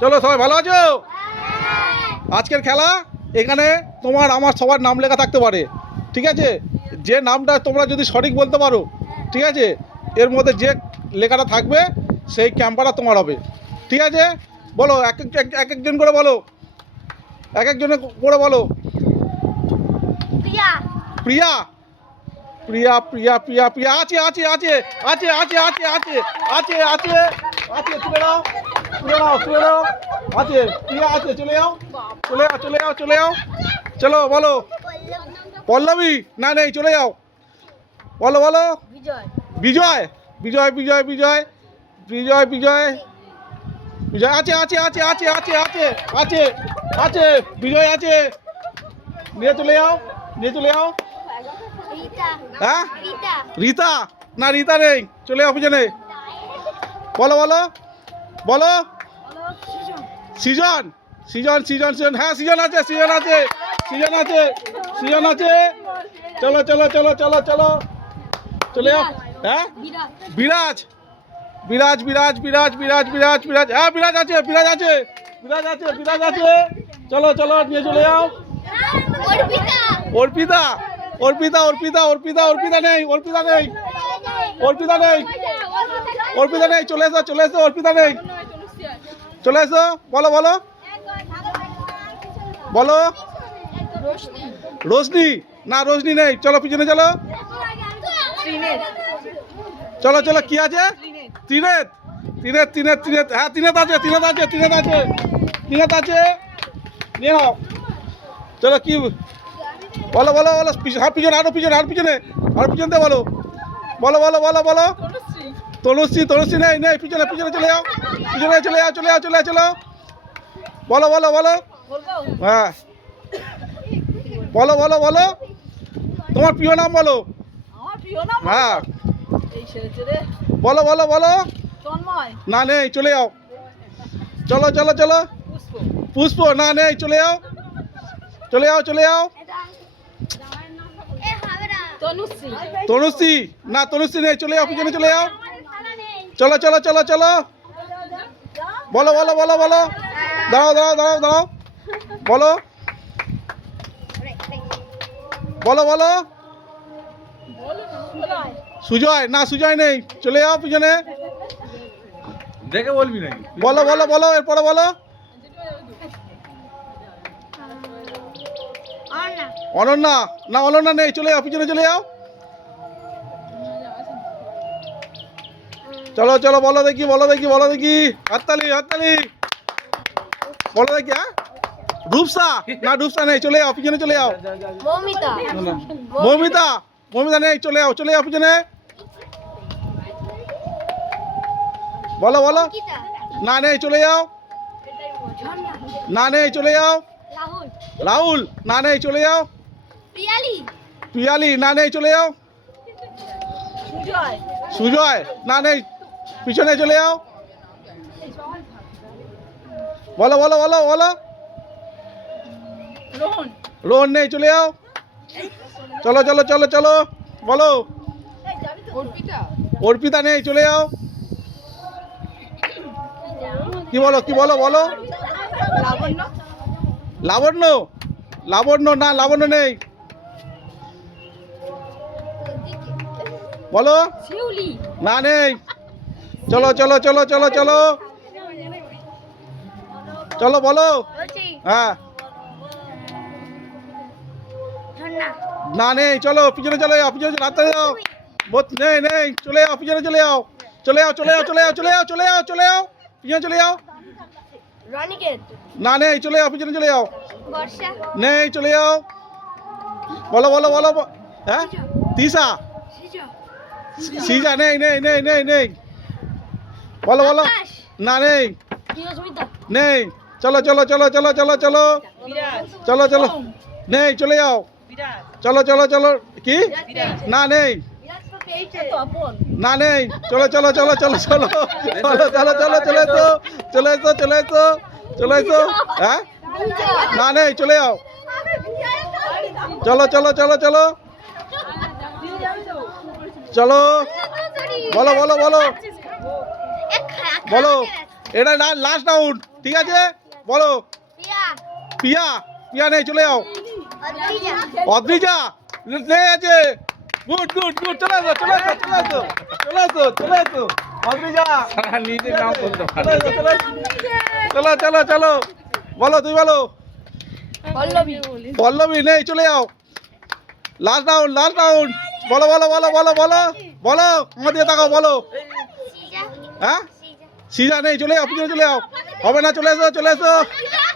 চলো সবাই ভালো আছো? আজকের খেলা এখানে তোমার আমার সবার নাম লেখা থাকতে পারে, ঠিক আছে? যে নামটা তোমরা যদি সঠিক বলতে পারো, ঠিক আছে, এর মধ্যে যে লেখাটা থাকবে সেই ক্যাম্পারটা তোমার হবে, ঠিক আছে? বলো, এক একজন করে বলো, এক একজনে করে বলো। প্রিয়া প্রিয়া প্রিয়া প্রিয়া প্রিয়া প্রিয়া আছে আছে আছে আছে আছে আছে আছে আছে আছে আছে তুলে নাও তুলে নাও তুলে নাও আছে প্রিয়া আছে, চলে যাও চলে যাও চলে যাও চলে যাও। চলো বলো। পল্লবী না নেই, চলে যাও। বলো বলো। বিজয় বিজয় বিজয় বিজয় বিজয় বিজয় বিজয় বিজয় আছে আছে আছে আছে আছে আছে আছে আছে বিজয় আছে, নিয়ে চলে যাও নিয়ে চলে যাও। রীতা হ্যাঁ রীতা রীতা না, রীতা নেই, চলে যাও পিছনে। বলো বলো বলো। সৃজন সৃজন সৃজন সৃজন হ্যাঁ সৃজন আছে সৃজন আছে সৃজন আছে সৃজন আছে। চলো চলো চলো চলো চলো চলে যাও। হ্যাঁ বিরাজ বিরাজ বিরাজ বিরাজ বিরাজ বিরাজ বিরাজ হ্যাঁ বিরাজ আছে বিরাজ আছে বিরাজ আছে বিরাজ আছে। চলো চলো নিয়ে চলে যাও। অর্পিতা অর্পিতা অর্পিতা অর্পিতা অর্পিতা অর্পিতা নেই অর্পিতা নেই অর্পিতা নেই অর্পিতা নেই, চলে এসো চলে এসো, অর্পিতা নেই, চলে এসো। বলো বলো বলো। রোশনি না, রোশনি নেই, চলো পিছনে চলো। চলো চলো কি আছে? ত্রিনেত ত্রিনেত ত্রিনেত ত্রিনেত হ্যাঁ ত্রিনেত আছে ত্রিনেত আছে ত্রিনেত আছে ত্রিনেত আছে, নিয়ে নাও। চলো কি বলো বলো বলো। হাত পিছনে আরো পিছনে আর পিছনে আর পিছন দিয়ে বলো বলো বলো বলো বলো। তনুশ্রী তনুশ্রী নেই নেই, পিছনে পিছনে চলে যাও পিছনে চলে যাও চলে যাও চলে যাও চলো। বলো বলো বলো। হ্যাঁ বলো বলো বলো, তোমার প্রিয় নাম বলো। হ্যাঁ বলো বলো বলো। না নেই, চলে যাও। চলো চলো চলো। পুষ্প না নেই, চলে যাও চলে যাও চলে যাও। তনুশ্রী না, তনুশ্রী নেই, চলে যাও পিছনে চলে যাও। চলো চলো চলো চলো। বলো বলো বলো বলো। দাঁড়াও দাঁড়াও দাঁড়াও দাঁড়াও। বলো বলো বলো। সুজয় না, সুজয় নেই, চলে যাও পিছনে। দেখে বলবি নাকি? বলো বলো বলো, এরপরে বলো। অনন্যা না, অনন্যা নেই, চলে যাও পিছনে চলে যাও। চলো চলো বলো দেখি বলো দেখি বলো দেখি। হাততালি হাততালি। বলো দেখি। হ্যাঁ রূপসা না, রূপসা নেই, চলে যাও পিছনে চলে যাও। মৌমিতা মৌমিতা মৌমিতা নেই, চলে যাও চলে যাও পিছনে। বলো বলো। গীতা না নেই, চলে যাও। না নেই, চলে যাও। রাহুল রাহুল না নেই, চলে যাও। প্রিয়ালি পিয়ালি না নেই, চলে যাও। সুজয় না নেই, পিছনে চলে যাও। বলো বলো বলো বলো। রোহন নেই, চলে যাও। চলো চলো চলো চলো বলো। অর্পিতা নেই, চলে যাও। কি বলো কি বলো বলো। লাবণ্য লাবণ্য না, লাবণ্য নেই, বলো। শিউলি না নেই, চলো চলো চলো চলো চলো চলো বলো। বলছি হ্যাঁ ঝর্ণা না নেই, চলো পিছনে চলে যাও পিছনে রাস্তা যাও। নেই নেই, চলে যাও পিছনে চলে যাও চলে যাও চলে যাও চলে যাও চলে যাও চলে যাও চলে যাও পিছনে চলে যাও। রনিকেত না নেই, চলে যাও পিছনে চলে যাও। বর্ষা নেই, চলে যাও। বলো বলো বলো হ্যাঁ তিশা সিজা নেই নেই নেই নেই নেই। বলো বলো। আকাশ না নেই কিরস্মিতা নেই, চলো চলো চলো চলো চলো চলো চলো চলো নেই, চলে যাও। চলো চলো চলো কি না নেই না নেই, চলো চলো চলো চলো চলো চলো চলো চলো চলে এসো চলে এসো চলে এসো চলে এসো। হ্যাঁ না নেই, চলে যাও। চলো চলো চলো চলো চলো। বলো বলো বলো বলো। এটা লাস্ট রাউন্ড, ঠিক আছে? বলো। প্রিয়া পিয়া, পিয়া নেই, চলে যাও। অদ্রিজা অদ্রিজা নেই আছে। গুড গুড গুড, চলে আসো চলে আসো চলে আসো চলে আসো চলে আসো অদ্রিজা। সারা নিজের নাম বলতে চলে পারে আসো, চলে আসো। চলো চলো চলো, বলো তুমি বলো। পল্লবী পল্লবী নেই, চলে যাও। লাস্ট রাউন্ড, লাস্ট রাউন্ড, বলো বলো বলো বলো বলো বলো, আমার দিকে তাকাও, বলো। সিজা হ্যাঁ, সিজা নেই, চলে যাও, পিছনে চলে যাও। হবে না, চলে এসো চলে এসো।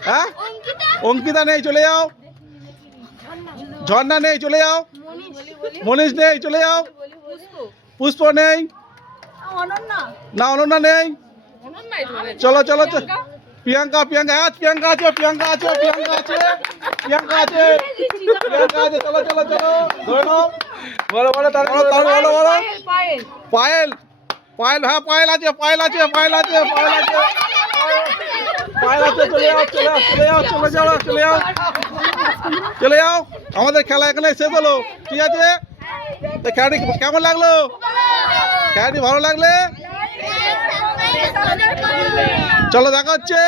হ্যাঁ, অঙ্কিতা অঙ্কিতা নেই, চলে যাও। ঝর্ণা নেই, চলে যাও। মনীষ নেই, চলে যাও। পুষ্প নেই, না অনন্যা নেই। চলো চলো চলো। প্রিয়াঙ্কা, প্রিয়াঙ্কা, হ্যাঁ প্রিয়াঙ্কা আছে, প্রিয়াঙ্কা আছে, প্রিয়াঙ্কা আছে, প্রিয়াঙ্কা আছে, প্রিয়াঙ্কা আছে। চলো চলো চলো, ধরে নাও। বলো বলো তার বলো তার বলো বলো। পায়েল, পায়েল, হ্যাঁ পায়েল আছে, পায়েল আছে, পায়েল আছে, পায়েল আছে, পায়েল আছে। চলে যাও চলে যাও চলে যাও চলে যাও চলে যাও চলে যাও। আমাদের খেলা এখানে শেষ হলো, ঠিক আছে? তো খেলাটি কেমন লাগলো? খেলাটি ভালো লাগলে চলো, দেখা হচ্ছে।